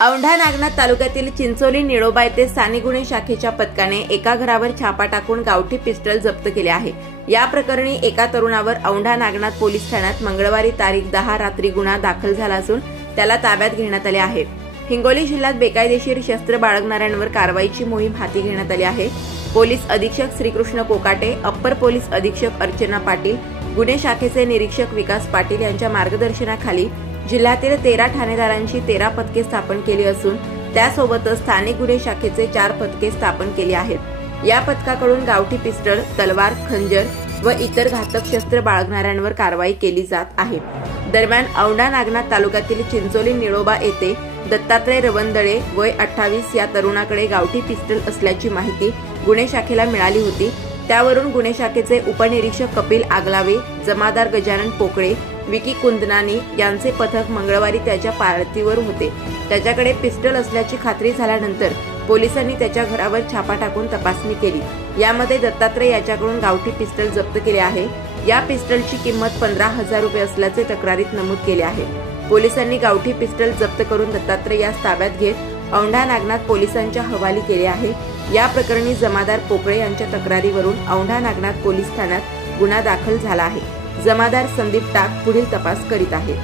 औंढा नागनाथ तालुक्यातील चिंचोली निळोबा येथे स्थानिक गुन्हे शाखेच्या पथकाने एका घरावर छापा टाकून गावठी पिस्टल जप्त केले आहे। या प्रकरणी एका तरुणावर औंढा नागनाथ पोलीस ठाण्यात मंगळवारी तारीख 10 रात्री गुन्हा दाखल झाला असून त्याला ताब्यात घेण्यात आले आहे। हिंगोली जिल्ह्यात बेकायदेशीर शस्त्र बाळगणाऱ्यांवर कारवाईची मोहीम हाती घेण्यात आली आहे। पोलीस अधीक्षक श्रीकृष्ण कोकाटे, अप्पर पोलीस अधीक्षक अर्चना पाटील, गुन्हे शाखेचे निरीक्षक विकास पाटील यांच्या मार्गदर्शनाखाली जिल्ह्यातील 13 ठाणेदारांची 13 पथके स्थापन केली असून त्यासोबतच स्थानिक गुन्हे शाखेचे 4 पथके स्थापन केली आहेत। या पथकाकडून गावठी पिस्टल, तलवार, खंजर व इतर घातक शस्त्र बाळगणाऱ्यांवर कारवाई केली जात आहे। दरम्यान औंढा नागनाथ तालुक्यातील चिंचोली निळोबा येथे दत्तात्रय रवंदळे वय 28 या तरुणाकडे गावठी पिस्टल असल्याची माहिती गुन्हे शाखेला मिळाली होती। त्यावरून गुन्हे शाखेचे उपनिरीक्षक कपिल आगलावे, जमादार गजानन पोकळे, विकी कुंदनानी यांचे पथक मंगळवारी त्याच्या पाळतीवर होते। त्याच्याकडे पिस्टल असल्याची खात्री झाल्यानंतर पोलिसांनी त्याच्या घरावर छापा टाकून तपासणी केली। यामध्ये दत्तात्रय याच्याकडून गावठी पिस्टल जप्त केले आहे। या पिस्टलची किंमत 15,000 रुपये असल्याचे तक्रारीत नमूद केले आहे। पोलिसांनी गावठी पिस्टल जप्त करून दत्तात्रय यास ताब्यात घेत औंढा नागनाथ पोलिसांच्या हवाली केले आहे। या प्रकरणी जमादार पोकळे यांच्या तक्रारीवरून औंढा नागनाथ पोलीस ठाण्यात गुन्हा दाखल झाला आहे। जमादार संदीप टाक पुढील तपास करीत आहे।